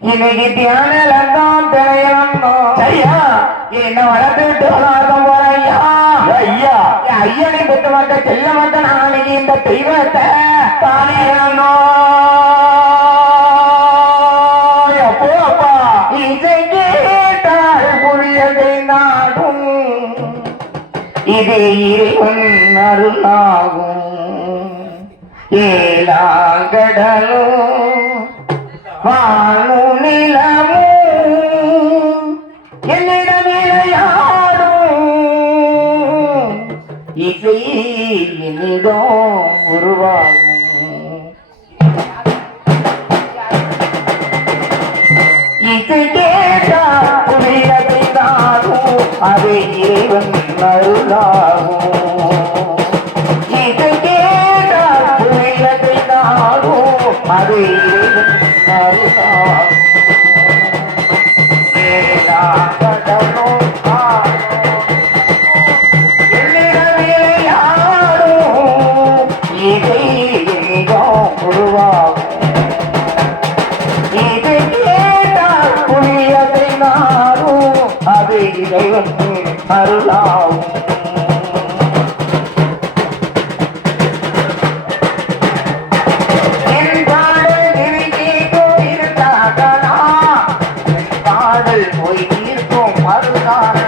இன்னைக்கு தியானம் திரையணும் ஐயா என்ன வளர்த்துட்டு வளர்க்கும் போறையா ஐயா ஐயனை பெற்று வந்த செல்ல வந்த நாளைக்கு இந்த தெய்வத்தை தானேறணும் அப்போ அப்பா இதை கேட்டால் புரியதை நாடும் இது இறைவன் அருளாகும் ஏலாங்கடலும் வானும் நிலமும் என்னிடம் விளையாடும் இசை என்னிடம் உருவாகும் இசை கேட்டால் புரியதை நாடும் அது இறைவன் அருளாகும் இசை கேட்டால் புரியதை நாடும் அது இறைவன் அருளாகும் ஏலாங்கடலும் என்னிடம் விளையாடும் இசை என்னிடம் உருவாகும் இதை கேட்டால் புரியதை நாடும் அது இறைவன் அருளாகும் என் பாடல் நினைக்கும் இருந்தாகலாம் என் பாடல் போய் தீர்க்கும் மறுநாள்